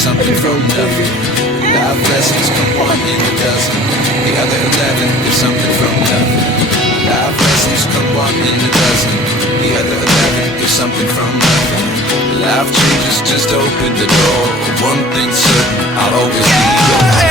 something from nothing. 5 lessons come 1 in a dozen. The other 11 is something from nothing. 5 lessons come 1 in a dozen. The other 11 is something from nothing. Life changes, just open the door. One thing's certain, I'll always be yours.